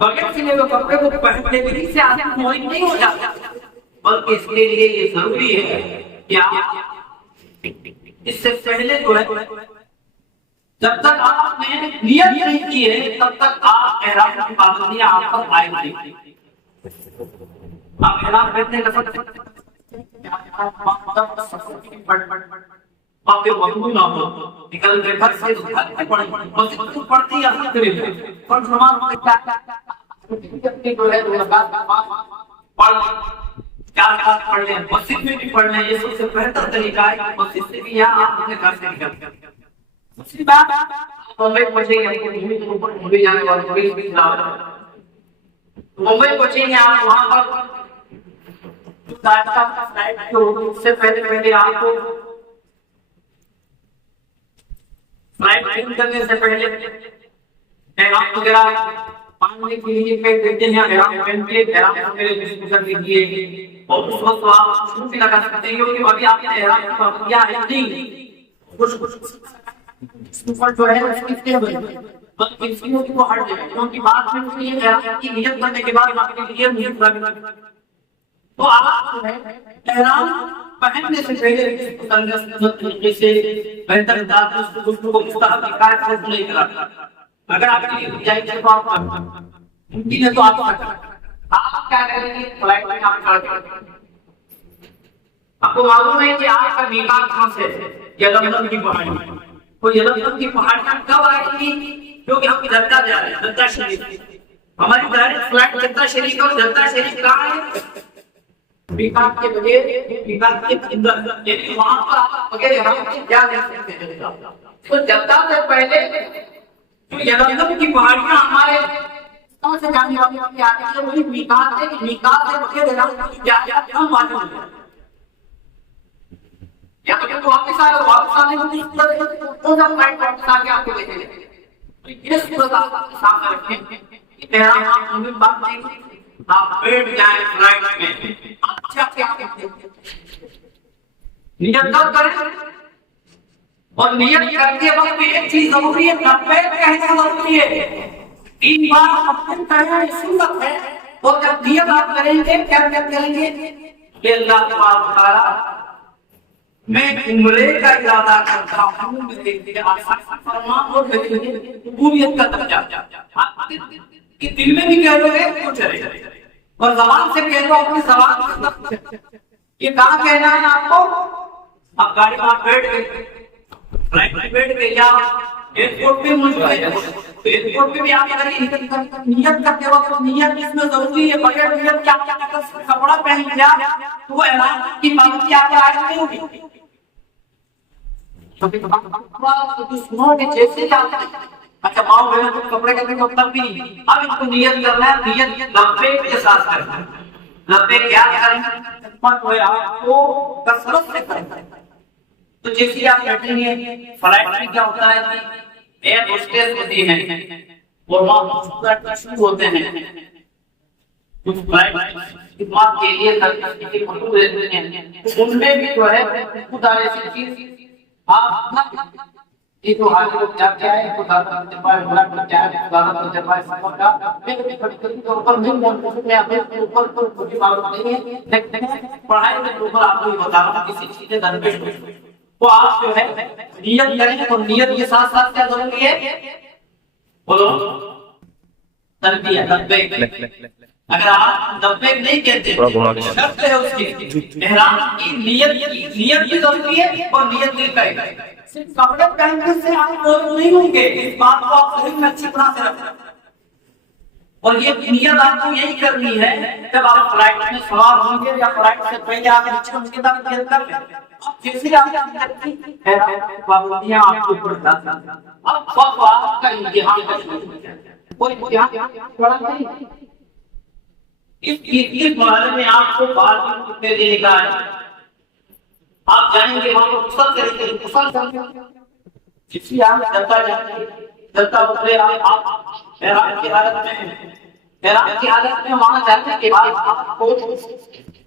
بغیر سلے ہوئے کپڑے کو پہننے کے سے آدمی موہن نہیں ہو جاتا، بلکہ اس کے لیے یہ ضروری ہے کہ آپ اس سے پہلے جو ہے جب تک آپ نے نیت نہیں کی ہے تب تک آپ احرام کی پابندیاں آپ پر عائد نہیں۔ آپ احرام پہننے کا آپ کے وضو نہ ہو، نکل کے گھر سے مسجد کو پڑھتی ہے پر نماز جو ہے پڑھ چار رکعت پڑھ لیں، مسجد میں بھی پڑھ لیں، یہ سب سے بہتر طریقہ ہے کہ مسجد سے بھی یا آپ اپنے گھر سے نکل کر۔ دوسری بات ممبئی پہنچیں گے، ممبئی جانے والے ممبئی پہنچیں گے، آپ وہاں پر اس سے پہلے آپ کو فلائٹ بکنگ کرنے سے پہلے احرام وغیرہ پہننے کے لیے کئی دیتے ہیں، احرام پہن کے احرام وغیرہ گزر لیجیے اور اس وقت آپ شروع بھی لگا سکتے ہیں کیونکہ ابھی آپ نے احرام کی پابندیاں ہیں نہیں، کچھ جو ہے اس کی اسٹیبل بلکہ اس کی کو ہٹ جائے کیونکہ بعد میں اس لیے احرام کی نیت کرنے کے بعد آپ کے لیے نیت کرنا تو آپ جو ہے احرام پہننے سے پہلے طریقے سے بہتر دوستوں کو مستحب حکایت سے نہیں کراتا۔ اگر آپ کی جائے تو آپ ممکن ہے تو آپ کیا کریں گے، فلائٹ میں آپ کھڑے آپ کو معلوم ہے کہ آپ کا میقات کہاں سے ہے، یلملم کی پہاڑی، تو یلملم کی پہاڑیاں کب آئے گی؟ کیونکہ ہم جدہ جا رہے ہیں، جدہ شریف، ہماری ڈائریکٹ فلائٹ جدہ شریف اور جدہ شریف کہاں ہے؟ میقات کے بغیر، میقات کے اندر، یعنی وہاں پر آپ بغیر احرام کے جا نہیں سکتے۔ تو جدہ سے پہلے جو یلملم کی پہاڑیاں ہمارے سے جانے والے کی آتی ہے وہی میقات ہے، میقات سے بغیر احرام کے جا ہم معلوم ہے یا تو واپس آنے کی صورت تو جب فلائٹ واپس آ کے آپ کو دیکھیں گے، یہ صورت آپ سامنے رکھیں، احرام آپ ہمیں بات نہیں آپ بیٹھ جائیں فلائٹ میں، اچھا کیا نیت کریں اور نیت کرتے وقت ایک چیز ضروری ہے، لبیک کہنا ضروری ہے، 3 بار لبیک کہنا سنت ہے، اور جب نیت آپ کریں گے کیا کریں گے کہ اللہ تعالیٰ میں عمرے کا ارادہ کرتا ہوں، میرے لیے آسان فرما اور میرے لیے قبولیت کا درجہ، کہ دل میں بھی کہہ لو گے تو چلے اور زبان سے کہہ لو اپنی زبان سے، یہ کہاں کہنا ہے آپ کو؟ آپ گاڑی میں بیٹھ گئے، فلائٹ میں بیٹھ گئے یا ایئرپورٹ پہ موجود ہے، ایئرپورٹ پہ بھی آپ نیت کرتے وقت نیت اس میں ضروری ہے، بغیر نیت کیا کپڑا پہن لیا تو وہ احرام کی پابندی آپ پر عائد نہیں ہوگی۔ جیسے اچھا ماؤ میں کپڑے کا مطلب بھی اب ان کو نیت کرنا ہے، نیت لبیک کے ساتھ کرنا ہے، لبیک کیا کریں آپ کو کثرت سے کرنا ہے۔ تو جیسے آپ بیٹھیں گے فلائٹ میں کیا ہوتا ہے کہ ایئر ہوسٹس ہوتی ہیں اور وہاں شروع ہوتے ہیں کچھ فلائٹ خدمات کے لیے ترقی مطلوب رہتے ہیں، ان میں بھی جو ہے خدا ایسی چیز آپ یہ تو حال کو کیا کیا ہے تو دادا کے پاس بڑا کیا ہے دادا کے پاس سب کا پھر کبھی کے اوپر نہیں موجود میں اپنے اوپر پر کوئی معلوم نہیں ہے، لیکن پڑھائی کے اوپر آپ کو یہ بتا رہا ہوں کسی چیز کے درپیش تو آپ جو ہے نیت کریں اور نیت کے ساتھ ساتھ کیا ضروری ہے بولو تلبیہ لبیک۔ اگر آپ لبیک نہیں کہتے شرط ہے اس کی احرام کی نیت بھی ضروری ہے اور نیت نہیں کرے گا، صرف کپڑے پہننے سے آپ موضوع نہیں ہوں گے، اس بات کو آپ ذہن میں اچھی طرح سے رکھیں اور یہ نیت آپ کو یہی کرنی ہے جب آپ فلائٹ میں سوار ہوں گے یا فلائٹ سے پہلے آپ نیچے اس کے بعد نیت کر لیں، جیسے آپ کی پابندیاں آپ کے اوپر ڈال دیں، اب وقت آپ کا امتحان کا شروع ہو جائے، کوئی امتحان پڑا نہیں، اس مرحلے میں آپ کو باہر کتنے دینے کا ہے، آپ جائیں گے وہاں کو غسل کریں گے، غسل کریں گے جس سے آپ جلتا جائیں گے، جلتا اترے آپ احرام کی حالت میں ہیں، احرام کی حالت میں وہاں جانے کے بعد آپ کو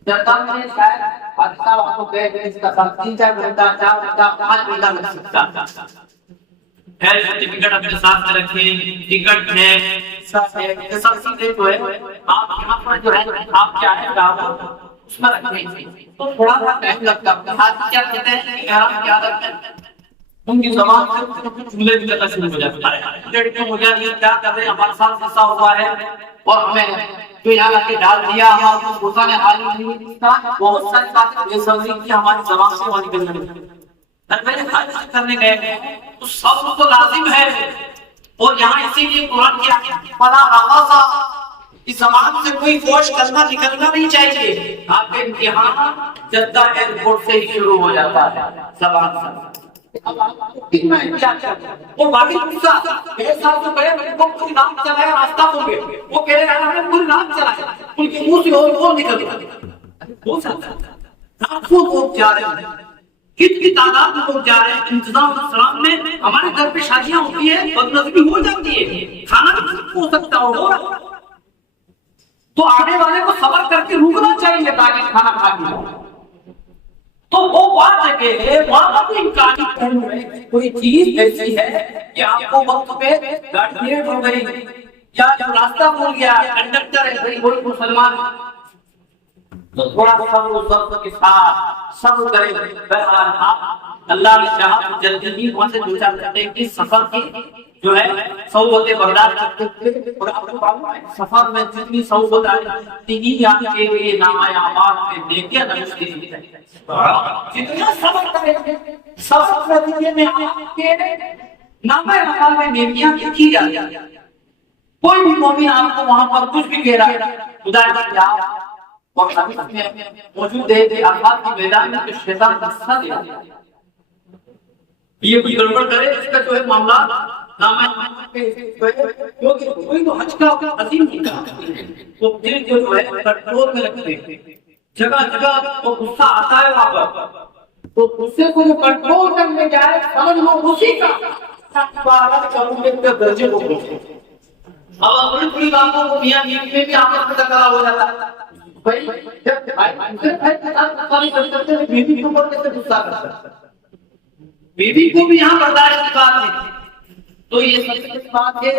جلتا میں شاید حادثہ وہاں کو گئے اس کا 3-4 گھنٹہ 4 گھنٹہ 5 گھنٹہ لگ سکتا ہے، ہیلتھ سرٹیفکیٹ اپنے ساتھ میں رکھیں، ٹکٹ ہے، سب چیزیں جو ہے آپ یہاں پر جو ہے آپ کیا ہے اس میں رکھیں تو تھوڑا سا ٹائم لگتا ہے. ہاتھ کیا کہتے ہیں احرام کیا رکھتے ہیں ان کی زبان سے جملے نکلنا شروع ہو جاتا ہے. لڑکیوں ہو جاتی ہے کیا کر رہے ہیں ہمارے ساتھ ایسا ہوا ہے اور ہمیں جو یہاں لا کے ڈال دیا ہمارے کو غصہ نے حال نہیں کیا. بہت ساری باتیں بے صبری کی ہماری زبان سے وہاں نکل جاتی ہے. میں نے حج کرنے گئے تو صبر تو لازم ہے اور یہاں اسی لیے قرآن کی آیت فلا رفث اس زبان سے کوئی فوش کلمہ نکلنا نہیں چاہیے. آپ کے امتحان جدہ ایئرپورٹ سے ہی شروع ہو جاتا ہے زبان سے. وہ باقی میرے ساتھ جو کرے میرے کو کوئی نام چلایا راستہ ہوں گے وہ کہہ رہے ہیں ہمیں کوئی نام چلایا ان کے منہ سے اور نکل وہ خود جا رہے ہیں کتنی تعداد میں لوگ جا رہے ہیں. انتظام السلام میں ہمارے گھر پہ شادیاں ہوتی ہے بدنظمی ہو جاتی ہے کھانا بھی ہو سکتا ہو تو آنے والے کو صبر کر کے رکنا چاہیے تاکہ کھانا کھا کے تو وہ بات ہے کہ وہاں بھی امکانی کوئی چیز ایسی ہے کہ آپ کو وقت پہ گاڑی لیٹ ہو گئی یا راستہ بھول گیا کنڈکٹر ہے بھائی کوئی مسلمان تو تھوڑا صبر و ضبط کے ساتھ صبر کریں. بہرحال اللہ نے چاہا تو جلدی ہی وہاں سے دو چار گھنٹے کی سفر کی جو ہے سہولتیں برداشت کرتے تھے اور آپ کو معلوم ہے سفر میں جتنی سہولت آئی تین آپ کے لیے نامہ اعمال میں نیکیاں نوشتی ہیں. جتنا صبر کریں صبر کرنے میں آپ کے نامہ اعمال میں نیکیاں لکھی جاتی ہیں. کوئی بھی مومن آپ کو وہاں پر کچھ بھی کہہ رہا ہے خدا کیا اور حدیث میں موجود ہے کہ عرفات کی میدان میں جو شیطان غصہ دیا یہ کوئی گڑبڑ کرے اس کا جو ہے معاملہ کوئی تو حج کا عظیم کی تو دل کو جو ہے کنٹرول میں رکھتے جگہ جگہ وہ غصہ آتا ہے وہاں پر تو غصے کو جو کنٹرول کرنے جائے سمجھ لو اسی کا درجے کو اب بڑی بڑی باتوں کو میاں بیوی میں بھی آپس میں ٹکراؤ ہو جاتا ہے. بھائی جب بیوی کو کیسے غصہ کرتا ہے بیوی کو بھی یہاں برداشت کی بات ہے تو یہ سب سے بات ہے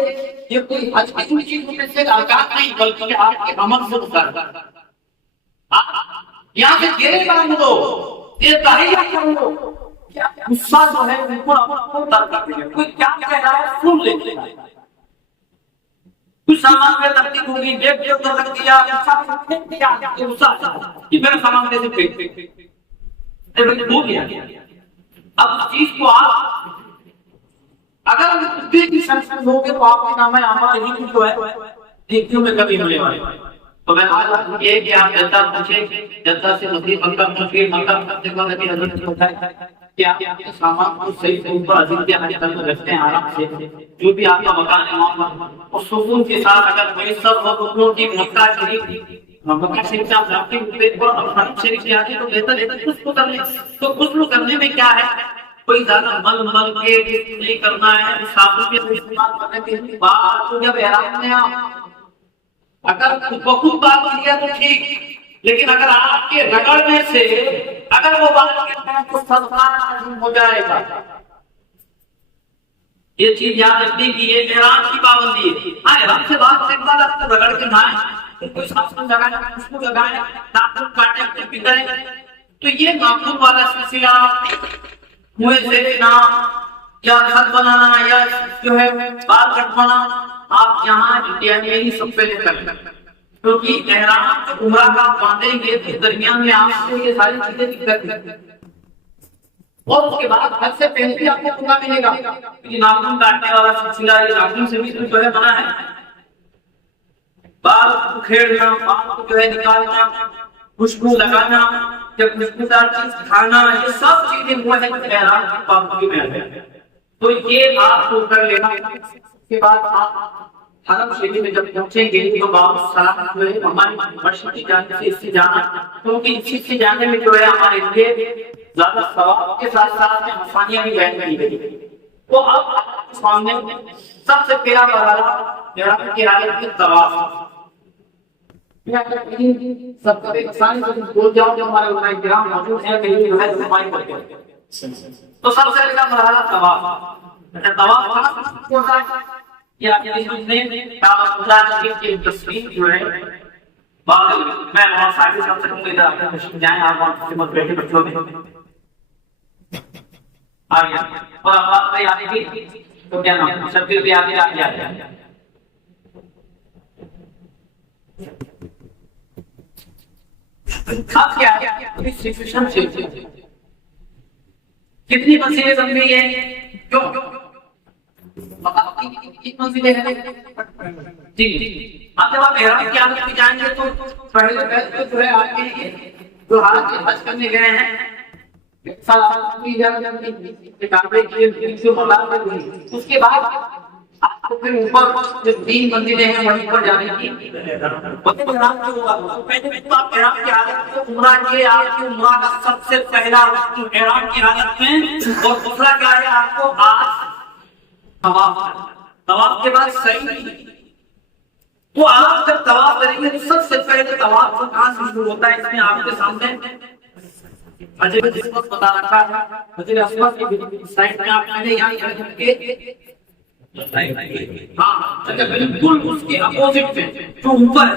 یہ کوئی حج کی چیز میں سے ارکان نہیں بلکہ آپ کے عمل سے غصہ کرتا ہے. یہاں سے گرے باندھ دو یہ تحریہ کر لو غصہ جو ہے ان کو ترک کر دیں کوئی کیا کہہ رہا ہے سن لیتے ہیں. کچھ سامان میں ترتیب ہوگی جیب جیب تو رکھ دیا یہ میرا سامان کیسے پھینک ہو گیا. اب اس چیز کو آپ اگر کی سنسن ہو گے تو آپ کے نام ہے ہمارا ہی جو ہے دیکھیوں میں کبھی ملے والے. تو میں آج یہ کہ آپ جدہ پوچھیں جدہ سے مزید مکہ پوچھیں مکہ جگہ نبی حضرت نے بتایا کہ آپ کے سامان کو صحیح طور پر عزیز کے حاجت میں رکھتے ہیں آرام سے جو بھی آپ کا مکان ہے وہاں پر اور سکون کے ساتھ اگر میسر ہو تو لوگ کی مکہ شریف مکہ شریف سے آپ جاتے ہیں اور حرم شریف سے آتے تو بہتر ہے غسل کرنے تو غسل کرنے میں کیا ہے کوئی زیادہ مل کے نہیں کرنا ہے صابن بھی استعمال کرنے کے بعد تو جب احرام میں اگر بخود بات کیا تو ٹھیک لیکن اگر آپ کے رگڑنے سے اگر وہ بات کرنا تو صدقہ ہو جائے گا. یہ چیز یاد رکھنے کی یہ احرام کی پابندی ہے. ہاں احرام سے بات ایک بار آپ کو رگڑ کے نہائیں کوئی صابن لگائیں خوشبو لگائیں ناخن کاٹیں کچھ بھی کریں تو یہ ناخن والا سلسلہ منہ سے لینا یا خط بنانا یا جو ہے بال کٹوانا آپ یہاں انڈیا میں ہی سب پہلے کریں کیونکہ احرام جب عمرہ کا باندھیں گے تو درمیان میں آپ کو یہ ساری چیزیں دقت ہے اور اس کے بعد حج سے پہلے بھی آپ کو موقع ملے گا کہ ناخن کاٹنے والا سلسلہ یہ ناخن سے بھی جو ہے منع ہے. بال کھیڑنا بال کو جو ہے نکالنا خوشبو لگانا جب خوشبودار چیز کھانا یہ سب چیزیں وہ ہے احرام کی پابندی میں ہے. تو یہ آپ کو کر لینا اس کے بعد آپ حرم شریف میں جب پہنچیں گے تو باب السلام جو ہے ہماری مشرقی جانب سے اس سے جانا کیونکہ اسی سے جانے میں جو ہے ہمارے لیے زیادہ ثواب کے ساتھ ساتھ میں آسانیاں بھی بیان کی گئی. تو اب آپ سامنے سب سے پہلا مرحلہ کی حالت کے طواف سب کا ایک آسانی سے بول جاؤ جو ہمارے علماء کرام موجود ہیں کہیں جو ہے رہنمائی کرتے ہیں. تو سب سے پہلا مرحلہ طواف طواف ہوتا ہے یا نے کعبہ خدا کی تصویر جو ہے میں بہت ساری سب سے کہوں گا ادھر تشریف جائیں آپ وہاں سے مت بیٹھے بچوں میں آ گیا اور آپ نہیں آنے کی تو کیا نام شبیر بھی آگے آ گیا اب کیا ہے سچویشن چینج کتنی منزلیں بن گئی ہیں کیوں بتاؤ کتنی منزلیں ہیں جی اب جب آپ احرام کی حالت میں جائیں گے تو پہلے پہلے جو ہے آپ کے جو حالت حج کرنے گئے ہیں اس کے بعد آپ کو پھر اوپر جو 3 منزلیں ہیں وہیں پر جانے کی احرام جو ہوگا پہلے تو آپ احرام کی حالت میں عمرہ کیے آپ کی عمرہ کا سب سے پہلا احرام کی حالت میں اور دوسرا کیا ہے آپ کو آج طواف کے بعد صحیح تو آپ جب طواف کریں گے تو سب سے پہلے طواف کہاں سے شروع ہوتا ہے اس میں آپ کے سامنے حجر اسود بتا رکھا ہے حجر اسود کی سائڈ میں آپ نے یہاں کے ہاں بالکل اس کے اپوزٹ میں جو اوپر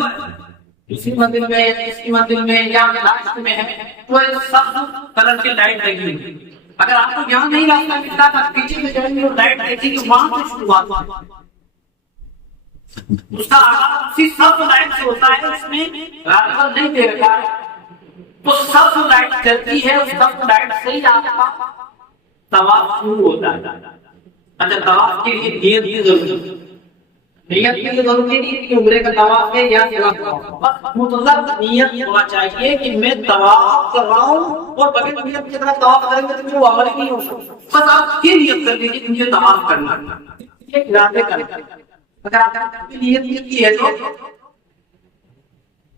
اسی مندر میں اسی مندر میں یا لاسٹ میں ہے تو سب کلر کی لائٹ لگی ہوئی اگر آپ کو یہاں نہیں راستہ ملتا تو پیچھے میں جائیں گے اور لائٹ دیکھیں گے وہاں سے شروعات ہوتی اس کا آغاز اسی سب لائٹ سے ہوتا ہے اس میں راستہ نہیں دے رکھا ہے تو سب لائٹ چلتی ہے اس سب لائٹ سے ہی آپ کا طواف شروع ہوتا ہے اچھا طواف کے لیے نیت کی ضرورت ہے نیت کی ضرورت ہے کہ عمرے کا طواف ہے یا بس مطلق نیت ہونا چاہیے کہ میں طواف کر رہا ہوں اور بغیر نیت کے طرح طواف کریں گے تو وہ عمل نہیں ہو سکتا بس آپ یہ نیت کر لیجیے کہ مجھے طواف کرنا ہے یہ ارادے کرنا اگر آپ کی نیت کی ہے تو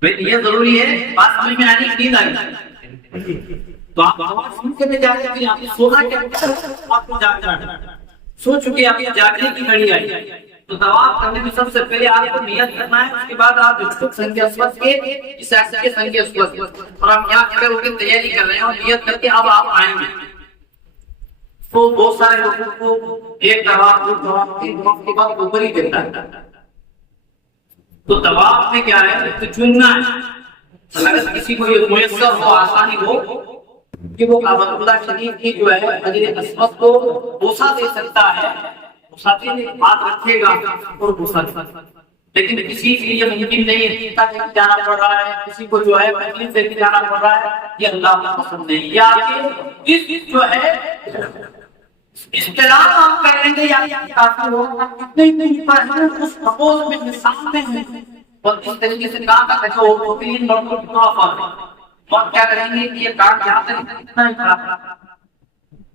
بھئی نیت ضروری ہے بات سمجھ میں آنے کی نیت آئی تو آپ طواف شروع کرنے جا رہے ہیں آپ سونا کیا آپ کو جاگنا سو چکے آپ جاگنے کی گھڑی آئی تو طواف کرنے میں سب سے پہلے آپ کو نیت کرنا ہے اس کے بعد آپ سنگ اسود کے اس ایکس کے سنگ اسود اور ہم یہاں کھڑے ہو کے تیاری کر رہے ہیں اور نیت کر کے اب آپ آئیں گے تو بہت سارے لوگوں کو ایک طواف دو طواف تین طواف کے بعد اوپر ہی دیتا ہے تو طواف میں کیا ہے تو چننا ہے اگر کسی کو یہ میسر ہو آسانی ہو کہ وہ کعبۃ اللہ شریف کی جو ہے حجر اسود کو بوسہ دے سکتا ہے ساتھی نے ہاتھ رکھے گا اور بوسہ دے لیکن کسی کے لیے ممکن نہیں ہے جانا پڑ رہا ہے کسی کو جو ہے تکلیف سے جانا پڑ رہا ہے یہ اللہ کو پسند نہیں یا کہ اس جو ہے استلام آپ کر لیں گے یا کافی ہوگا نہیں پر اس حقوق میں سامنے ہیں اور اس طریقے سے کہا تھا کہ وہ تین لوگوں کو طواف اور کیا کریں گے کہ یہ کام یہاں سے اتنا ہی تھا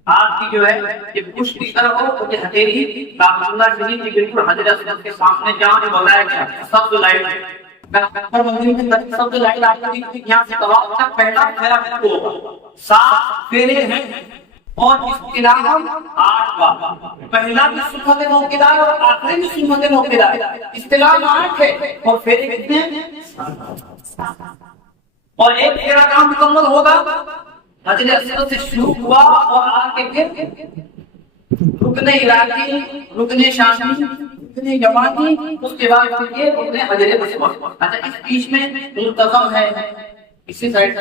آپ کی جو ہے یہ پشت کی طرف ہو تو یہ ہتھیلی کعبۃ اللہ شریف کی بالکل حجر اسود کے سامنے جہاں نے بتایا گیا سب لائٹ مندر میں سب لائٹ آپ کی یہاں سے طواف کا پہلا پھیرا ہوگا 7 پھیرے ہیں اور استلام 8 بار پہلا بھی سنت موقعدار اور آخری بھی سنت موقعدار استلام 8 ہے اور پھیرے کتنے ہیں اور ایک پھیرا کام مکمل ہوگا حجر اسود سے شروع ہوا اور آگے پھر رکن عراقی رکن شامی رکن یمانی اس کے بعد پھر یہ رکن حجر اسود اچھا اس بیچ میں منتظم ہے اسی سائڈ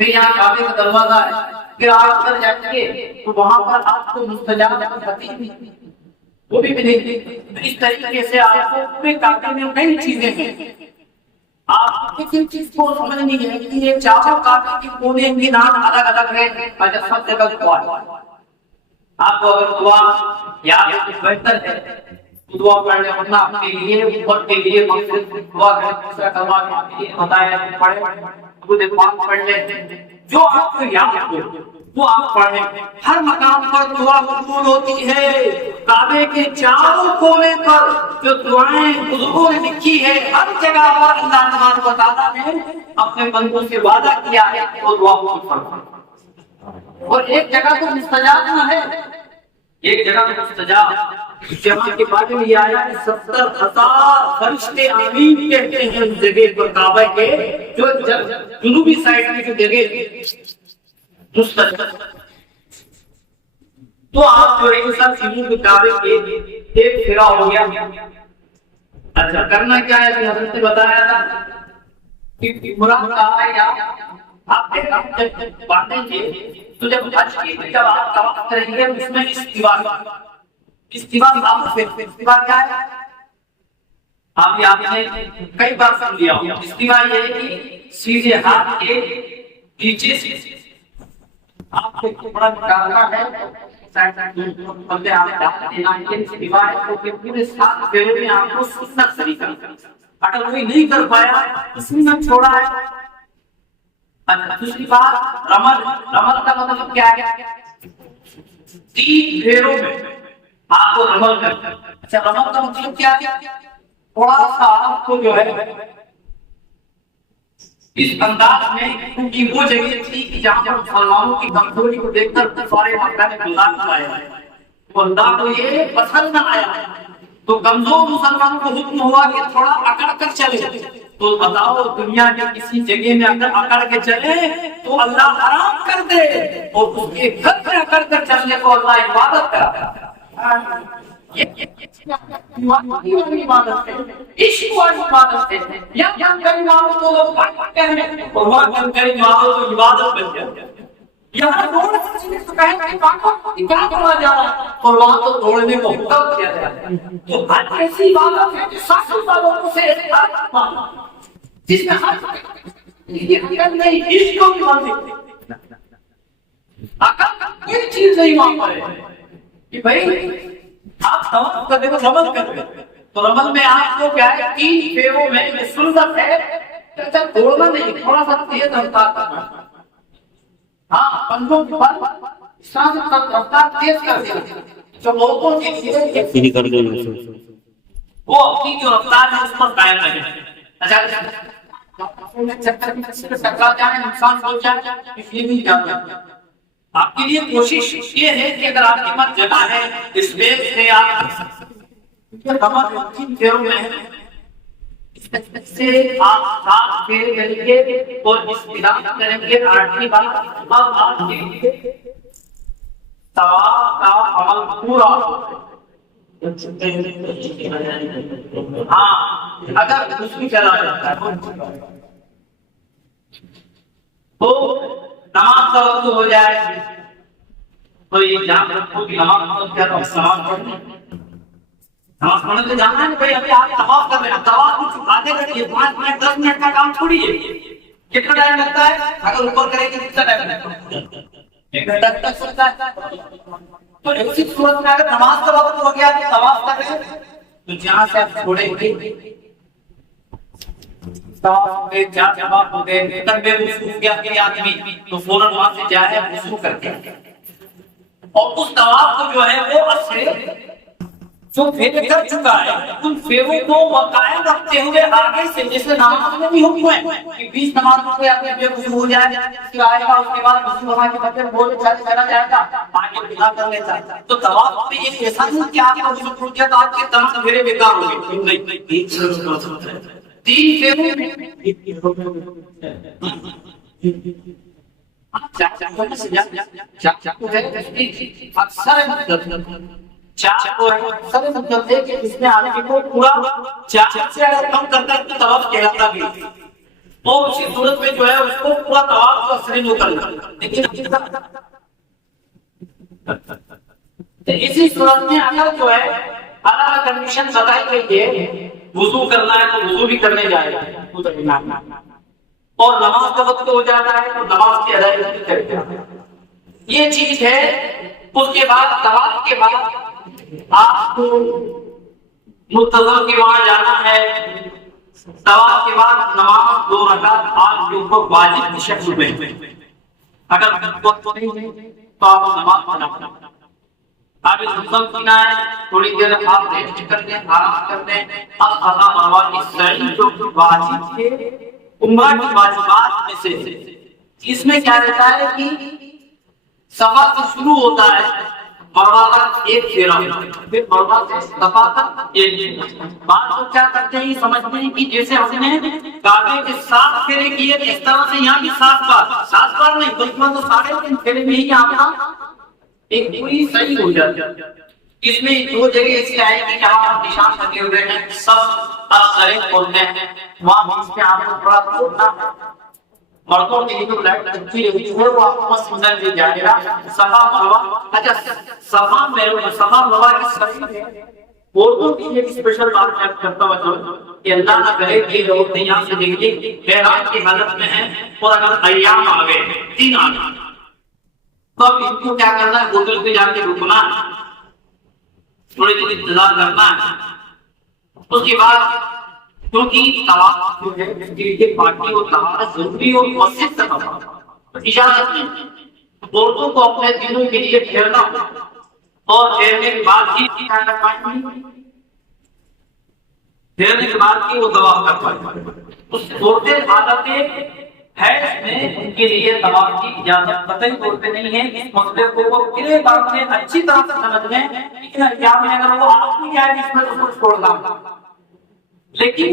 پھر یہاں کعبے کا دروازہ ہے پھر آپ کر جائیں تو وہاں پر آپ کو مستجاب خطیب وہ بھی ملے گی اس طریقے سے آپ کو پورے کعبے میں کئی چیزیں ہیں آپ کسی چیز کو سمجھنی ہے کہ یہ چاروں کعبے کے کونے کے نام الگ الگ ہیں اجازت سب جگہ دعا آپ کو اگر دعا یاد ہے تو بہتر ہے دعا پڑھنے ورنہ اپنے لیے امت کے لیے مقصد دعا کریں دوسرا کلمہ کے لیے بتایا ہے پڑھیں خود پاک پڑھ لیں جو آپ کو یاد ہو وہ آپ پڑھیں ہر مقام پر دعا قبول ہوتی ہے کعبے کے چاروں کونے پر جو دعائیں بزرگوں نے لکھی ہے ہر جگہ پر اللہ تبارک و تعالیٰ نے اپنے بندوں سے وعدہ کیا ہے کہ وہ دعا قبول فرمائے اور ایک جگہ تو مستجاب نہ ہے ایک جگہ تو مستجاب جہاں کے بارے میں یہ آیا کہ 70,000 فرشتے آمین کہتے ہیں اس جگہ پر کعبہ کے جو جنوبی سائڈ میں جو جگہ مستجاب تو آپ جو ہے سب چیزوں کے کعبے کے ایک پھیرا ہو گیا. اچھا کرنا کیا ہے کہ حضرت نے بتایا تھا کہ عمرہ کہا ہے یا آپ کے کام جب باندھیں گے تو جب حج کی جب آپ طواف کریں گے اس میں استوا کیا ہے؟ آپ نے کئی بار سن لیا ہو. استوا یہ ہے کہ سیدھے ہاتھ کے نیچے سے آپ کو ٹکڑا نکالنا ہے بندے آپ دینا ہے استوا ہے تو پورے 7 پھیرے میں آپ کو سنت طریقہ اگر کوئی نہیں کر پایا تو سنت چھوڑا ہے. دوسری بات رمل کا مطلب کیا ہے؟ 3 پھیروں میں آپ کو رمل کرنا ہے. اچھا رمل کا مطلب کیا ہے؟ تھوڑا سا آپ کو جو ہے اس انداز میں کیونکہ وہ جگہ تھی کہ جہاں پر مسلمانوں کی کمزوری کو دیکھ کر سارے مکہ نے گزار کرایا ہے تو اللہ کو یہ پسند نہ آیا تو کمزور مسلمانوں کو حکم ہوا کہ تھوڑا اکڑ کر چلے. تو بتاؤ دنیا کے کسی جگہ میں اگر اکڑ کے چلے تو اللہ حرام کر دے اور اس کے گھر میں اکڑ کر چلنے کو اللہ عبادت کرتا ہے. عبادت ہے عشق والی عبادت ہے. یا کرنے والوں کو لوگ کہتے ہیں قربان کرنے والوں کو عبادت بن جاتی ہے. یہاں دوڑ تو کہیں کہ پاکوں کی کیا کرنا جا رہا ہے قربان تو دوڑنے کو حکم کیا جاتا ہے. تو حج ایسی عبادت ہے جو 7 عبادتوں سے جس میں حج نہیں عشق کی بات کوئی چیز نہیں وہاں پر ہے کہ بھائی آپ طواف کرنے کو رمل کر رہے تو رمل میں آپ کو کیا ہے 3 پھیروں میں یہ سنت ہے کہ دوڑنا نہیں تھوڑا سا تیز رفتار کرنا. ہاں پندوں کے بعد ساتھ رفتار تیز کر دیا جو لوگوں کے لیے کر دیں وہ اپنی جو رفتار ہے اس پر قائم رہے. اچھا ٹکرا جائے نقصان ہو جائے اس لیے نہیں جاتا. آپ کے لیے کوشش یہ ہے کہ اگر آپ کے پاس جگہ ہے اس بیگ سے آپ سے آپ 7 پھیر کریں گے اور استعمال کریں گے. 8ویں بات اب آپ کے لیے طواف کا عمل پورا. ہاں اگر اس میں چلا جاتا ہے تو نماز کا وقت ہو جائے تو یہ جان رکھو کہ نماز کیا سلام پڑھنا نماز پڑھنے تو جانا ہے بھائی. ابھی آپ طواف کر رہے ہیں طواف کچھ آدھے گھنٹے 5 منٹ 10 منٹ کا کام چھوڑی ہے. کتنا ٹائم لگتا ہے اگر اوپر کریں گے کتنا ٹائم لگتا ہے 1 گھنٹہ تک سکتا ہے. تو اسی صورت میں اگر نماز کا وقت ہو گیا تو طواف کر رہے ہیں تو جہاں سے آپ چھوڑیں گے طواف میں جہاں جواب ہو گئے تنبے وضو کیا کہ آدمی تو فوراً وہاں سے جائے وضو کر کے اور اس طواف کو جو ہے وہ اثر جو پھر کر چکا ہے ان پھیروں کو قائم رکھتے ہوئے آگے سے جیسے نماز میں بھی حکم ہے کہ 20 نمازوں کے آگے بے وضو ہو جائے پھر آئے گا اس کے بعد وضو ہوا کے بچے بولے چلا جائے گا آگے بلا کر لیتا ہے. تو طواف میں یہ ایسا نہیں کہ آپ کا وضو ٹوٹ گیا تو آپ کے تمام پھیرے بیکار ہو گئے. نہیں 3 پھیروں مطلب ہے کہ اس میں آدمی کو پورا 4 سے اگر کم کرتا ہے تو طواف کہلاتا بھی اور اسی صورت میں جو ہے اس کو پورا طواف کو اثر نہیں کرنا. لیکن اسی صورت میں اگر جو ہے الگ کنڈیشن بتائی گئی ہے وضو کرنا ہے تو وضو بھی کرنے جائے گا اور نماز کا وقت ہو جاتا ہے تو نماز کی ادائیگی بھی کرتے ہیں. یہ چیز ہے. اس کے بعد طواف کے بعد آپ کو مستظر کے وہاں جانا ہے. طواف کے بعد نماز 2 رکعت آپ کے اوپر واجب کی شکل میں اگر وقت نہیں تو آپ نماز پڑھنا آپ زمزم پینا ہے تھوڑی دیر آپ ریسٹ کر دیں آرام کر دیں. اب صفا مروہ کی سعی جو واجب ہے عمرہ کی واجبات میں سے اس میں کیا رہتا ہے کہ صفا سے شروع ہوتا ہے مروہ تک 1 پھیرا پھر مروہ سے صفا تک 1 پھیرا. بعض لوگ کیا کرتے ہیں سمجھتے ہیں کہ جیسے ہم نے کعبے کے 7 پھیرے کیے اس طرح سے یہاں بھی 7 بار نہیں بلکہ تو 3.5 پھیرے میں ہی آپ کا ایک پوری صحیح ہو جاتی ہے. اس میں دو جگہ ایسی آئے گی جہاں آپ نشان لگے ہوئے ہیں سب اثر ہوتے ہیں وہاں بھی اس کے آپ کو تھوڑا چھوڑنا ہے. مردوں کے لیے تو لائٹ اچھی ہوتی ہے وہ آپ کو سمجھ بھی جائے گا. صفا مروا اچھا صفا مروا کی صحیح ہے. عورتوں کی ایک اسپیشل بات میں کرتا ہوں کہ اللہ نہ کرے کہ لوگ یہاں سے دیکھیں بہران کی حالت میں ہیں اور اگر ایام آ گئے 3 آ گئے تو اب ان کو کیا کرنا ہے ہوٹل پہ جا کے رکنا ہے تھوڑے دن انتظار کرنا ہے. اس کے بعد کیونکہ طواف جو ہے پاکی اور طہارت ضروری اور مسجد تک اجازت نہیں عورتوں کو اپنے دنوں کے لیے ٹھہرنا اور ٹھہرنے کے بعد ہی کیا کر پائیں گی ٹھہرنے کے بعد ہی وہ طواف کر پائیں گے. اس عورتیں حالت حیض میں ان کے لیے طواف کی اجازت قطعی طور پہ نہیں ہے. اس مسئلے کو وہ پورے بات میں اچھی طرح سے سمجھ لیں. لیکن کیا میں اگر وہ آپ نہیں آئے اس میں تو کچھ چھوڑ دیں لیکن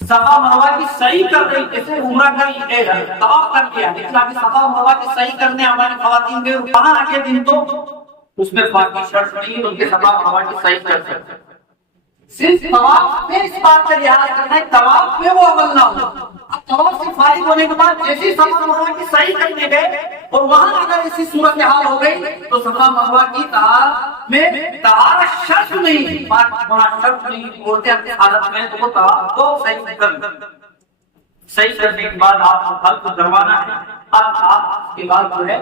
صفا مروا کی صحیح کر رہی جیسے عمرہ کر طواف کر دیا لیکن ابھی صفا مروا کی صحیح کرنے ہماری خواتین کے وہاں آگے دن تو اس میں باقی شرط نہیں ان کے صفا مروا کی صحیح کر سکتے. صرف طواف میں اس بات کا لحاظ کرنا ہے طواف میں وہ عمل نہ ہو. اب طواف سے فارغ ہونے کے بعد جیسے صفا مروا کی صحیح کرنے گئے اور وہاں اگر ایسی صورتحال ہو گئی تو صفا مروا کی طہارت میں طہارت شرط نہیں وہاں شرط نہیں بولتے اپنی حالت میں تو وہ طواف کو صحیح صحیح کرنے کے بعد آپ کو حل کو کروانا ہے. اب آپ کے بعد جو ہے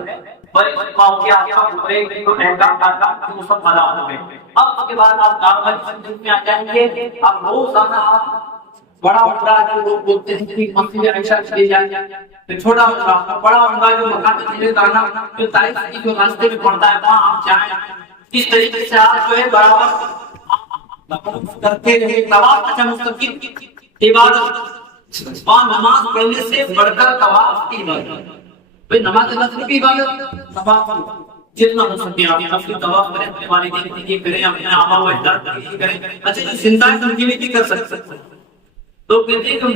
بڑے پاؤں کے آپ کا اوپرے کو احکام کرتا وہ سب بنا ہو گئے. اب اس کے بعد آپ نارمل زندگی میں آ جائیں گے. اب روزانہ آپ بڑا عمرہ جو لوگ بولتے ہیں کہ مسجد عائشہ چلے جائیں تو چھوٹا عمرہ بڑا عمرہ جو مقام چلے جانا جو تاریخ کی جو راستے میں پڑتا ہے وہاں آپ جائیں. اس طریقے سے آپ جو ہے برابر کرتے رہے طواف اچھا مستقل عبادت اور نماز پڑھنے سے بڑھ کر طواف کی عبادت. بھئی نماز نفل کی عبادت طواف جتنا ہو سکے آپ نفل طواف کریں اپنے والدین کے لیے کریں اپنے آبا و اجداد کے لیے کریں. اچھا جو زندہ ہے ان کے لیے بھی کر سکتے تو کہتے ہیں کہ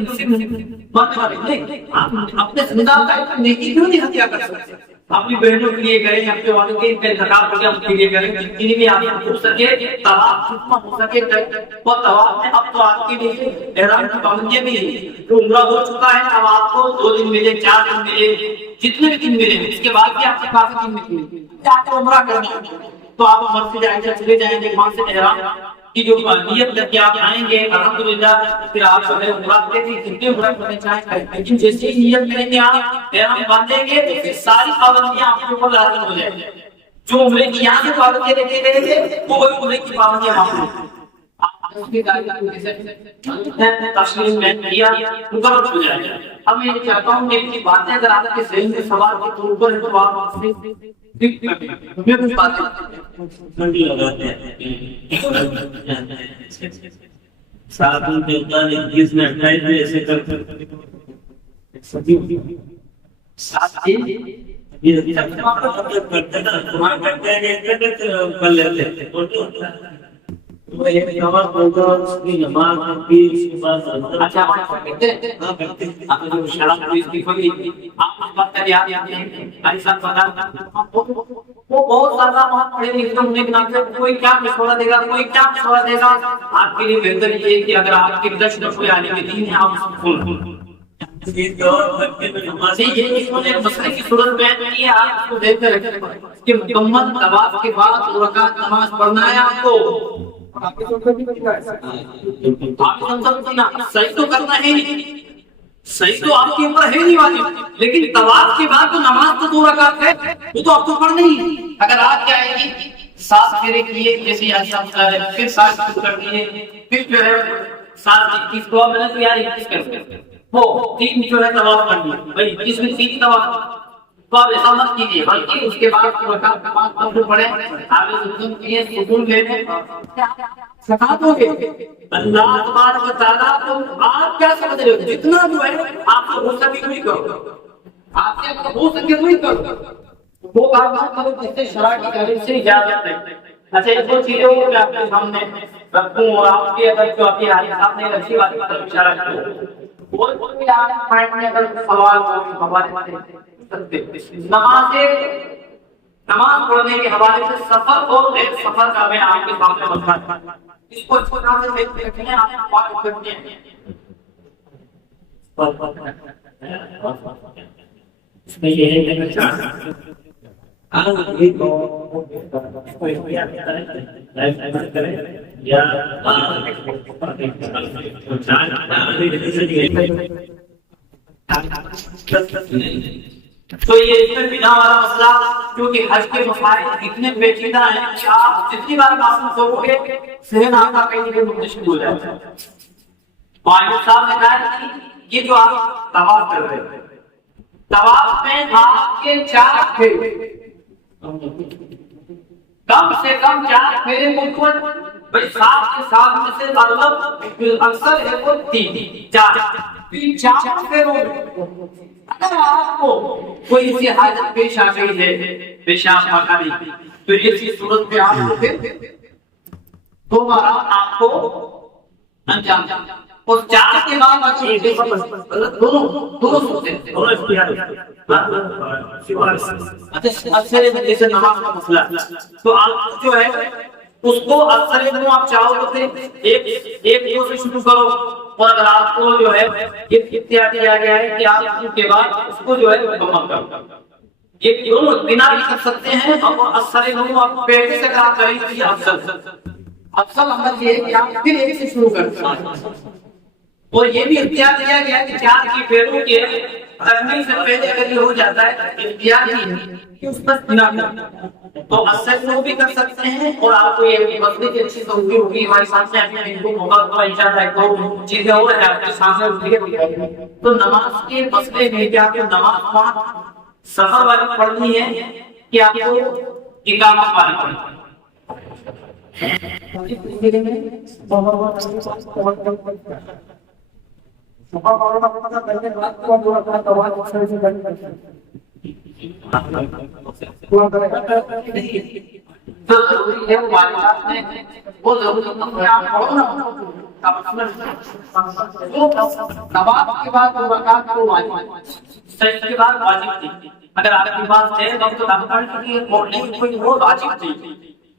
مرنے والے نہیں اپنے زندہ کا نیکی کیوں نہیں ہتھیا کر سکتے. اپنی بہنوں کے لیے کریں اپنے والدین کے انتخاب ہو گیا ان کے لیے کریں جن کے لیے بھی آپ ہو سکے طواف جتنا ہو سکے کریں. اور طواف میں اب تو آپ کے لیے احرام کی پابندیاں بھی ہیں. جو عمرہ ہو چکا ہے اب آپ کو 2 دن ملے 4 دن ملے جتنے بھی دن ملے اس کے بعد بھی آپ سے کافی دن ملے آپ کو عمرہ کرنا تو آپ مسجد عائشہ چلے جائیں گے وہاں سے احرام کی جو نیت کر کے آپ آئیں گے الحمدللہ پھر آپ جو ہے عمرہ کے لیے جتنے عمرہ کرنے چاہیں گے لیکن جیسے ہی نیت کریں گے آپ احرام باندھیں گے تو پھر ساری پابندیاں آپ کے اوپر لازم ہو جائیں گی. جو عمرے کی یہاں سے پابندیاں رکھے گئے تھے وہ وہی عمرے کی پابندیاں وہاں ہوں. تفصیل میں کیا مقرر ہو جائے گا. اب میں یہ چاہتا ہوں کہ اتنی باتیں اگر آپ کے ذہن میں سوال کے طور پر ہے تو آپ سے ہمیں کچھ باتیں منڈی لگاتے ہیں صابن کے اوپر 21 میں 28 میں ایسے کر ساتھ ہی یہ کرتے ہیں قرآن کرتے ہیں کر لیتے ہیں یہ نماز پڑھتا ہوں اس کی نماز کی اس کے بعد اچھا آپ کرتے ہیں آپ جو شرم ہوئی اس کی کوئی آپ اس بات کا یاد ہیں ایسا پتا وہ بہت زیادہ وہاں پڑھے لکھے ہونے کے نام سے کوئی کیا مشورہ دے گا کوئی کیا مشورہ دے گا. آپ کے لیے بہتر یہ ہے کہ اگر آپ کی دشت کوئی عالم دین ہے آپ اس کو کھولیں مسئلے کی صورت بیان کی ہے آپ اس کو دیکھ کر رکھیں کہ مکمل طواف کے بعد 2 رکعت نماز پڑھنا ہے آپ کو. آپ صحیح تو کرنا ہے صحیح تو آپ کے اوپر ہے نہیں واجب لیکن طواف کے بعد تو نماز تو 2 رکعت ہے وہ تو آپ کو پڑھنی ہی. اگر آپ کیا ہے کہ 7 پھیرے کیے جیسے پھر 7 کر دیے پھر جو ہے 7 21 کو میں نے تو یار 21 کر دیا وہ 3 جو ہے طواف کر دیا بھائی 21 میں 3 طواف تو آپ ایسا مت کیجیے بلکہ اس کے بعد رکعت نماز پڑھنے پڑے آپ سکون کیے سکون لینے سکھات ہو گئے. اللہ تبارک و تعالیٰ کو آپ کیا سمجھ رہے ہو جتنا جو ہے آپ کو ہو سکے وہی کرو آپ سے ہو سکے وہی کرو وہ کام کرو جس سے شرع کی جانب سے اجازت ہے. اچھا یہ 2 چیزیں ہو میں آپ کے سامنے رکھوں اور آپ کے اگر جو آپ کے سامنے رکھی بات کی طرف اشارہ کروں وہ بھی آپ مائنڈ میں اگر سوال ہو ہمارے نماز نماز پڑھنے کے حوالے سے سفر اور غیر سفر کا میں آپ کے سامنے بتاتا ہوں. اس کو نام سے دیکھتے ہیں آپ بات کرتے ہیں. اس میں یہ ہے کہ تو یہ اس میں بنا والا مسئلہ کیونکہ حج کے مسائل اتنے پیچیدہ ہیں کہ آپ جتنی بار معصوم کرو گے ذہن آپ کا کہیں بھی مشکل ہو جائے گا. والد صاحب نے کہا کہ یہ جو آپ طواف کر رہے ہیں طواف میں آپ کے 4 پھیرے کم سے کم 4 پھیرے مطلق بھائی 7 کے ساتھ میں سے مطلب اکثر ہے وہ 4 پھیروں اگر آپ کو کوئی سی حاجت پیش آ گئی ہے پیشاب پکاری تو اسی صورت میں آپ کو پھر دوبارہ آپ کو انجام اور 4 کے بعد دونوں سوچتے ہیں. اکثر جیسے نماز کا مسئلہ تو آپ جو ہے اس کو اکثر آپ چاہو تو ایک سے شروع کرو اور اگر آپ کو جو ہے یہ اختیار دیا گیا ہے کہ آپ کے بعد اس کو جو ہے مکمل کرو. یہ دونوں بنا بھی کر سکتے ہیں اور اکثر آپ پیٹ سے کام کریں گے. افضل عمل یہ ہے کہ آپ پھر ایک سے شروع کرتے ہیں اور یہ بھی اختیار دیا گیا ہے کہ 4 کی پیروں کے تکمیل سے پہلے اگر یہ ہو جاتا ہے اختیار ہی ہے کہ اس پر بنا کریں تو اکثر لوگ بھی کر سکتے ہیں. اور آپ کو یہ مسئلے کی اچھی سمجھ ہوگی ہمارے ساتھ میں اپنے کو موقع کو انشاءاللہ ایک دو چیزیں اور ہیں آپ کے سامنے تو نماز کے مسئلے میں کہ آپ کو نماز وہاں سفر والی پڑھنی ہے کہ آپ کو اقامت والی پڑھنی ہے. اگر آپ کے پاس ہے تو واجب تھی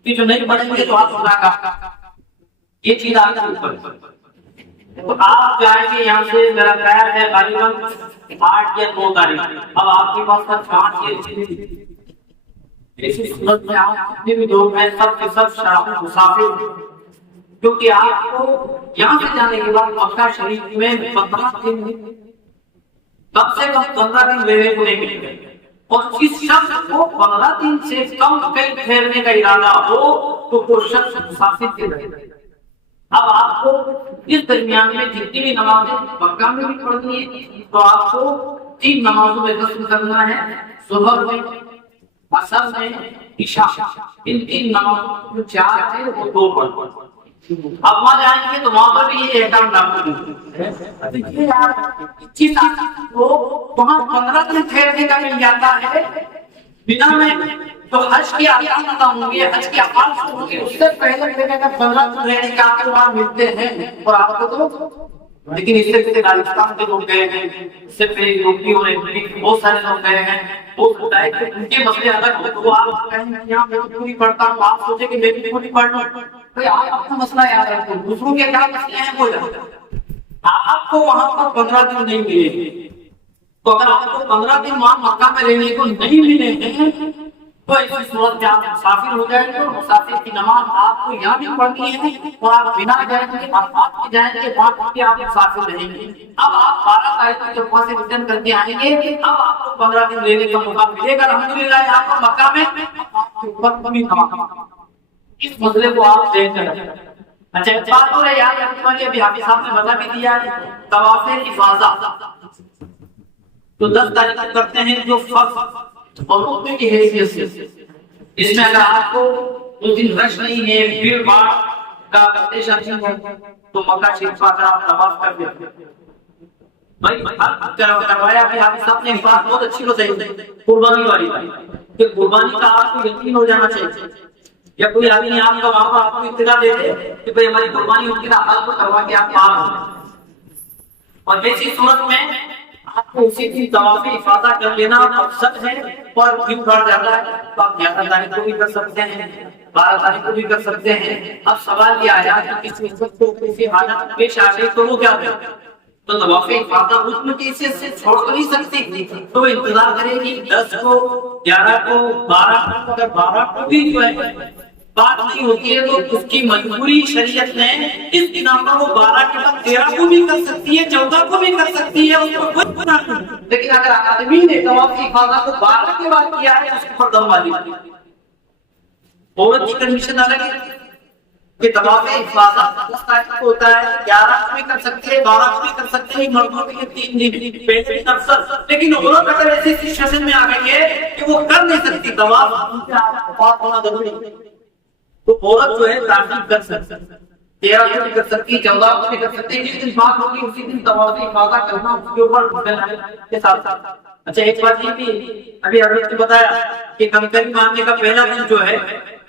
کہ جو نہیں پڑھیں گے تو آپ خدا کا یہ چیز آپ کے اوپر. تو آپ جائیں گے یہاں سے میرا خیال ہے غالباً 8 یا 2 تاریخ. اب آپ کے پاس 8 ایسی صورت میں آپ جتنے بھی لوگ ہیں سب کے سب شراب مسافر کیونکہ آپ کو یہاں سے جانے کے بعد مکہ شریف میں 15 دن کم سے کم 15 دن لینے کو نہیں ملیں گے. اور جس شخص کو 15 دن سے کم کہیں ٹھہرنے کا ارادہ ہو تو وہ شخص مسافر کے رہے. اب آپ کو اس درمیان میں جتنی بھی نمازیں مکہ میں بھی پڑھنی ہے تو آپ کو 3 نمازوں میں قسم کرنا ہے. ظہر میں عصر میں عشاء ان 3 نمازوں جو 4 ہیں وہ 2 پڑھو. اب وہاں جائیں گے تو وہاں پر بھی یہ احکام لاگو وہ وہاں 15 دن ٹھہرنے کا مل جاتا ہے بنا میں تو حج کی آیات نہ ہوں گے حج کی افعال ہوں گے اس سے پہلے 15 دن رہنے کا آپ وہاں ملتے ہیں. اور آپ کو تو لیکن اس سے پہلے راجستھان کے لوگ گئے ہیں اس سے پہلے یوپی اور ایم پی بہت سارے لوگ گئے ہیں. وہ ہوتا ہے کہ ان کے مسئلے الگ ہو تو آپ کہیں یہاں میں پوری پڑھتا ہوں آپ سوچیں کہ میں بھی پوری پڑھ لوں تو آپ اپنا مسئلہ یاد رکھو دوسروں کے کیا مسئلے ہیں وہ جانتے ہیں. آپ کو وہاں پر 15 دن نہیں ملے گے تو اگر آپ کو 15 دن وہاں مکہ میں رہنے کو نہیں ملے ہیں تو ایسی صورت میں آپ مسافر ہو جائیں گے. اور مسافر کی نماز آپ کو یہاں بھی پڑھنی ہے اور آپ بنا جائیں گے عرفات میں جائیں گے وہاں بھی آپ مسافر رہیں گے. اب آپ 12 تاریخ کو جب وہاں سے ریٹرن کر کے آئیں گے اب آپ کو 15 دن لینے کا موقع ملے گا. الحمدللہ یہاں پر مکہ میں اس مسئلے کو آپ دیکھ کر اچھا ایک بات اور ہے یاد رکھنے والی ابھی حافظ صاحب نے بتا بھی دیا ہے طواف افاضہ تو 10 تاریخ کو کرتے ہیں جو فرض اور رکن کی حیثیت سے. اس میں اگر آپ کو اس دن رش نہیں ہے بھیڑ بھاڑ کا اندیشہ نہیں ہے تو مکہ شریف کا اگر آپ طواف کر دیں بھائی کروایا بھی حافظ صاحب نے بات بہت اچھی بتائی قربانی والی کہ قربانی کا آپ کو یقین ہو جانا چاہیے یا کوئی آدمی آپ کا وہاں پر آپ کو اطلاع دے دے کہ بھائی ہماری قربانی ہوتی ہے آپ کو کروا کے آپ باہر ہو. اور ایسی صورت میں آپ اسی کی طواف افاضہ کر لینا افضل ہے، اور دن بڑھ جاتا ہے تو آپ 11 تاریخ کو بھی کر سکتے ہیں، 12 تاریخ کو بھی کر سکتے ہیں۔ اب سوال یہ آیا کہ کسی وقت کو کسی حالت پیش آ گئی تو وہ کیا کرے؟ تو طواف افاضہ رکن کی حیثیت سے چھوڑ تو نہیں سکتی، تو انتظار کرے گی 10 کو، 11 کو، 12 کو۔ اگر 12 کو بھی جو ہے بات نہیں ہوتی ہے تو اس کی مجبوری شریعت نے اس بنا پر وہ 12 کے بعد 13 کو بھی کر سکتی ہے، 14 کو بھی کر سکتی ہے، اس کو کوئی گناہ نہیں۔ لیکن اگر آدمی نے طواف افاضہ کو 12 کے بعد کیا ہے اس پر دم واجب ہے۔ عورت کی کنڈیشن الگ ہے کہ طواف افاضہ مستحب ہوتا ہے، 11 کو بھی کر سکتے ہیں، 12 کو بھی کر سکتے ہیں، مردوں کے لیے 3 دن پہلے دن افضل۔ لیکن عورت اگر ایسی سچویشن میں آ گئی ہے کہ وہ کر نہیں سکتی طواف، طواف ہونا ضروری ہے، تو عورت جو ہے تعجیل کر سکتی ہے، 13 کو بھی کر سکتی ہے، 14 کو بھی کر سکتی ہے، جس دن بات ہوگی اسی دن طواف افاضہ کرنا اس کے اوپر کے ساتھ ساتھ۔ اچھا ایک بات یہ بھی ابھی حضرت نے بتایا کہ کنکری مارنے کا پہلا دن جو ہے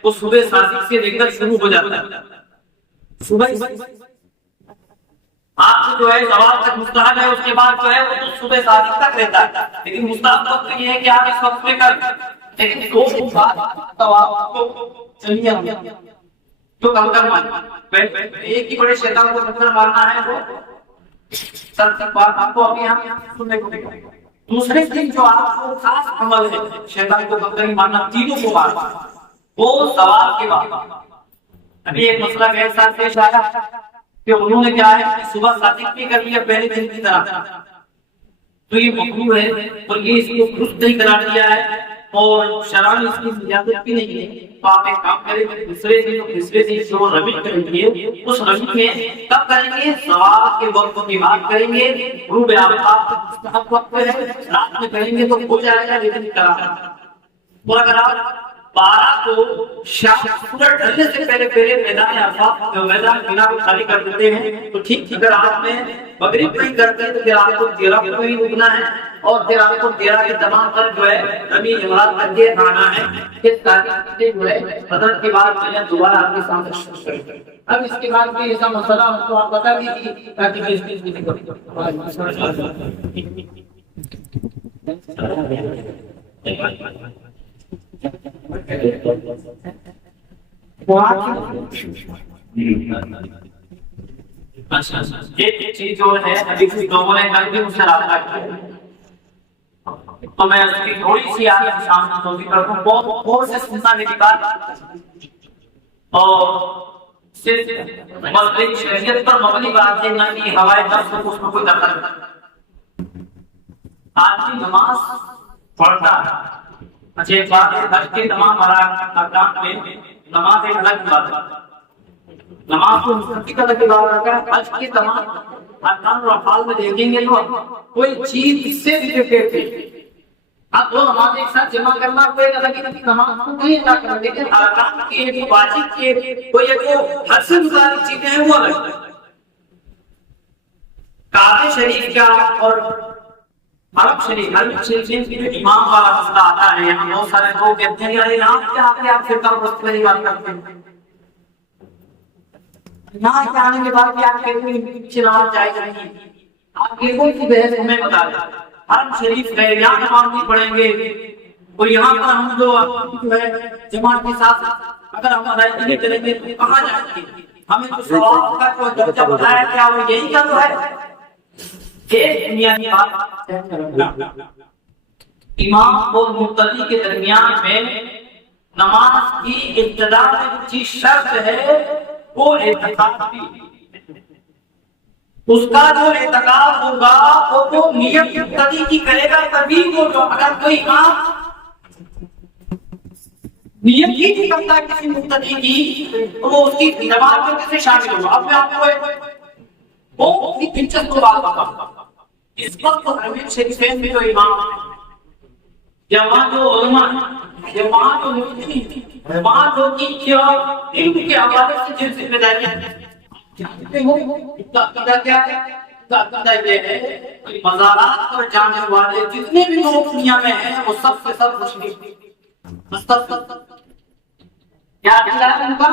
وہ صبح صادق سے لے کر شروع ہو جاتا ہے، صبح آپ سے جو ہے زوال تک مستحب ہے، اس کے بعد جو ہے وہ صبح صادق تک رہتا ہے، لیکن مستحب وقت یہ ہے کہ آپ اس وقت میں کر، لیکن 2 دن بعد طواف کو چلیے تو کنکر مارنا ایک ہی بڑے شیطان کو کنکر مارنا ہے، وہ سر تک بات آپ کو ابھی ہم سننے کو ملے گا۔ دوسرے دن جو آپ کو خاص عمل ہے شیطان کو کنکر مارنا، تینوں کو مارنا، وہ زوال کے بعد۔ ابھی ایک مسئلہ میرے ساتھ پیش آیا کہ انہوں نے کیا ہے کہ صبح صادق بھی کر لیا پہلے دن کی طرح، تو یہ مکروہ ہے اور یہ اس کو درست نہیں قرار دیا ہے اور شرع نے اس کی اجازت بھی نہیں ہے۔ تو آپ ایک کام کریں کہ دوسرے دن جو ربی کریں گے اس ربی میں کب کریں گے؟ زوال کے وقت کی بات کریں گے، غروب آفتاب مستحب وقت ہے، رات میں کریں گے تو ہو جائے گا، لیکن کرا اور اگر آپ 12 کو شام سورج ڈھلنے سے پہلے میدان عرفات میدان مینا کو خالی کر دیتے ہیں تو ٹھیک، اگر آپ نے مغرب نہیں کرتے تو پھر آپ کو 13 کو ہی رکنا ہے، اور پھر آپ کو 13 کے تمام پر جو ہے رمی امراض کر کے آنا ہے، اس تاریخ سے جو ہے بدر کے بعد میں دوبارہ آپ کے سامنے شروع کریں۔ اب اس کے بعد بھی ایسا مسئلہ ہو تو آپ بتا دیجیے تاکہ اس چیز کی دقت ایک چیز جو ہے ابھی کچھ لوگوں نے کل بھی مجھ سے رابطہ کیا تو میں اس کی تھوڑی سی آگے سامنے توضیح کرتا ہوں، بہت غور سے سننا میری بات، اور صرف مذہبی شریعت پر مبنی بات ہے، نہ کہ ہوائے نفس کو اس میں کوئی دخل نہیں۔ آدمی نماز پڑھتا ہے، اچھا ایک بات ہے، حج کے تمام ارکان میں نماز ایک الگ بات ہے، نماز کو مستقل الگ بات ہے، حج کے تمام ارکان اور افعال میں دیکھیں گے تو کوئی چیز اس سے ریلیٹڈ ہے۔ اب دو نماز ایک ساتھ جمع کرنا کوئی الگ ہی نماز کو نہیں ادا کرنا، لیکن ارکان کی ایک واجب کی کوئی ایک حد سے متعلق چیزیں ہیں وہ الگ ہے۔ کعبہ شریف کا اور حرم شریف کی جو امام والا مسئلہ آتا ہے، یہاں بہت سارے لوگ کہتے ہیں یار نام کے آتے آپ پھر کب وقت میں بات کرتے ہیں، نام کے آنے کے بعد آپ کہتے ہیں پیچھے نماز جائز نہیں ہے، آپ یہ کوئی سی بحث ہمیں بتا دیں۔ حرم شریف گئے یہاں نماز نہیں پڑھیں گے، اور یہاں پر ہم جو ہے جماعت کے ساتھ اگر ہم ادائیگی نہیں کریں گے تو کہاں جائیں گے؟ ہمیں جو ثواب کا جو درجہ بتایا کیا وہ یہی کا تو ہے کہ دنیا کی بات امام اور مقتدی کے درمیان میں نماز کی ابتدا میں جو شرط ہے وہ اعتکاف بھی، اس کا جو اعتکاف ہوگا وہ نیت مقتدی کی کرے گا، تبھی وہ جو اگر کوئی امام نیت کی نہیں کرتا کسی مقتدی کی تو وہ اس کی نماز میں کیسے شامل ہوگا؟ اب میں آپ کو وہ دلچسپ بات بتاؤں گا، اس وقت حرمین شریفین میں جو امام ہے یا وہاں جو علماء ہے یا وہاں جو مفتی ہے، وہاں جو کی علم کے حوالے سے جن ذمہ داریاں کیا ہے، یہ ہے کہ مزارات پر جانے والے جتنے بھی لوگ دنیا میں ہیں وہ سب سے سب مشرک کیا ان کا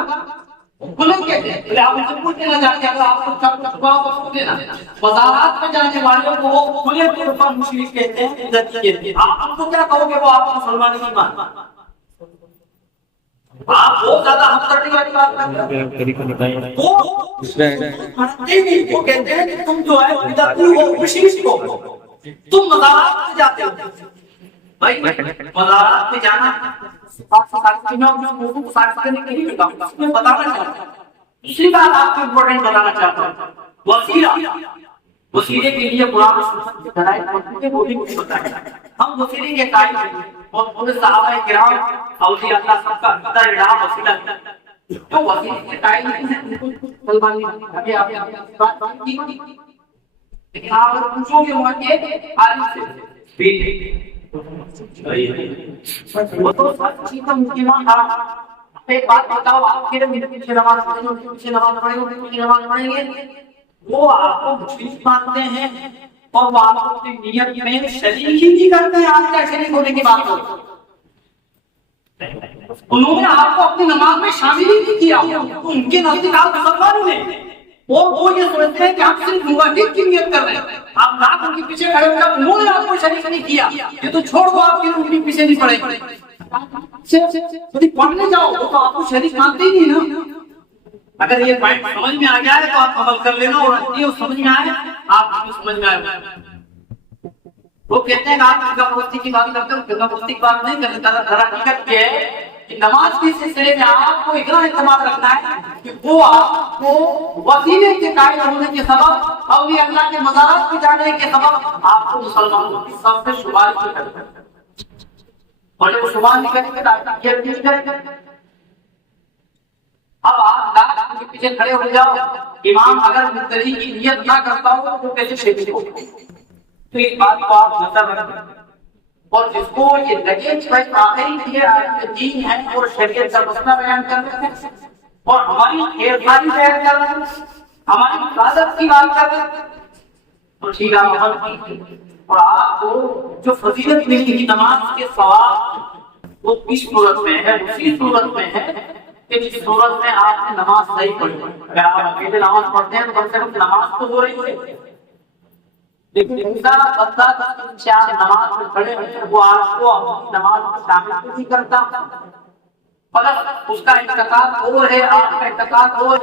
کھلے کہتے ہیں آپ ان سے پوچھنے نہ جاتے اگر آپ کو چپ چپا کو دینا بازارات میں جانے والوں کو وہ کھلے طور پر مشرک کہتے ہیں عزت کہتے ہیں آپ ان کو کیا کہو گے وہ آپ کو مسلمان نہیں مانتا آپ بہت زیادہ ہمدردی والی بات کرتے ہیں وہ کہتے ہیں کہ تم جو ہے بدعتی ہو مشرک ہو تم مزارات میں جاتے ہو بھائی مزارات میں جانا دوسری بات آپ کو امپورٹنٹ بتانا چاہتا ہوں وسیلہ وسیلے کے لیے قرآن سنت کی ہدایت وہ بھی کچھ بتایا ہم وسیلے کے قائل ہیں اور پورے صحابہ کرام اولیاء اللہ سب کا عقیدہ رہا وسیلہ تو وسیلے کے قائل ہیں سلمان ابھی آپ بات کی لیکن آپ اگر پوچھو گے وہاں کے عالم سے وہ تو سب چیزیں ممکن تھا ایک بات بتاؤ آپ کے میرے پیچھے نماز پڑھیں گے پیچھے نماز پڑھیں گے پیچھے نماز پڑھیں گے وہ آپ کو مشرک مانتے ہیں اور وہ آپ کو اپنی نیت میں شریک ہی نہیں کرتے ہیں آپ کیا شریک ہونے کی بات کرتے انہوں نے آپ کو اپنی نماز میں شامل ہی نہیں کیا ان کے نزدیک آپ مسلمان ہوئے اور وہ یہ سمجھتے ہیں کہ آپ صرف موحد کی نیت کر رہے ہیں آپ ناک ان کے پیچھے کھڑے ہو جب انہوں نے آپ کو شریک نہیں کیا یہ تو چھوڑ دو آپ کے ان کے پیچھے نہیں پڑے پڑھنے جاؤ وہ تو آپ کو شریک مانتے ہی نہیں نا اگر یہ پوائنٹ سمجھ میں آ گیا ہے تو آپ عمل کر لینا اور یہ سمجھ میں آئے آپ کو سمجھ میں آئے وہ کہتے ہیں کہ آپ گنگا پرستی کی بات کرتے ہو گنگا پرستی کی بات نہیں کرتے در حقیقت یہ ہے کہ نماز کے سلسلے میں آپ کو اتنا اعتماد رکھنا ہے کہ وہ آپ کو وسیلے کے قائل ہونے کے سبب اولیاء اللہ کے مزارات پہ جانے کے سبب آپ کو مسلمانوں کی سب سے شمار کی کرتے ہیں اور جب شمار نہیں کریں گے تو آپ کی نہیں کریں گے اب آپ لاکھ کے پیچھے کھڑے ہو جاؤ امام اگر مستری کی نیت نہ کرتا ہو تو کیسے شریک ہو تو اس بات کو آپ نظر رکھیں اور جس کو یہ لگے کہ بھائی آخری یہ دین ہے اور شریعت کا مسئلہ بیان کر رہے ہیں اور ہماری خیرخواہی بیان کر رہے ہیں ہماری حفاظت کی بات کر رہے ہیں تو ٹھیک ہے عمل کیجیے اور آپ کو جو فضیلت ملی گی نماز کے ثواب وہ کس صورت میں ہے اسی صورت میں ہے کہ جس صورت میں آپ نے نماز صحیح پڑھی اگر آپ اکیلے نماز پڑھتے ہیں تو کم سے کم نماز تو ہو رہی ہے لیکن دوسرا بندہ چار نماز میں کھڑے ہیں وہ آپ کو اپنی نماز میں شامل نہیں کرتا مگر اس کا اعتقاد اور ہے آپ کا اعتقاد اور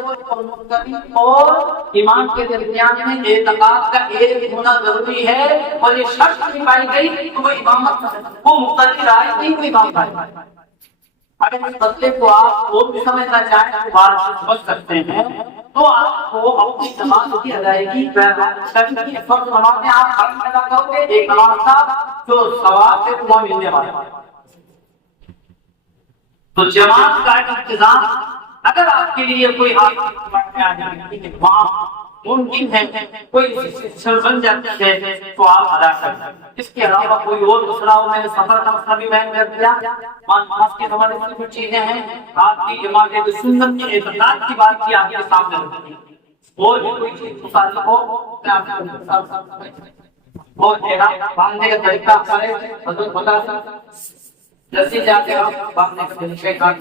اور امام کے درمیان میں اعتقاد کا ایک ہونا ضروری ہے اور یہ شرط نہیں پائی گئی تو وہ امامت وہ مقتدی رائے نہیں کوئی امام پائے اگر اس مسئلے کو آپ اور بھی سمجھنا چاہیں تو بات سمجھ سکتے ہیں تو آپ کو اپنی نماز کی ادائیگی فرض نماز میں آپ فرض پیدا کرو گے ایک نماز کا جو ثواب سے وہ ملنے والا ہے تو جماعت کا انتظام اگر آپ کے لیے کوئی وہاں ممکن ہے کوئی بن جاتی ہے تو آپ ادا کریں اس کے علاوہ کوئی اور مسئلہ ہو میں نے سفر کا مسئلہ بھی بیان کر دیا نماز کے حوالے سے کچھ چیزیں ہیں آپ کی جماعت سنت کے اعتقاد کی بات کی آپ کے سامنے رکھتی ہے اور کوئی چیز مصالح ہو اور باندھنے کا طریقہ کرے حضرت بتا جلدی جا کے آپ باندھنے کا طریقہ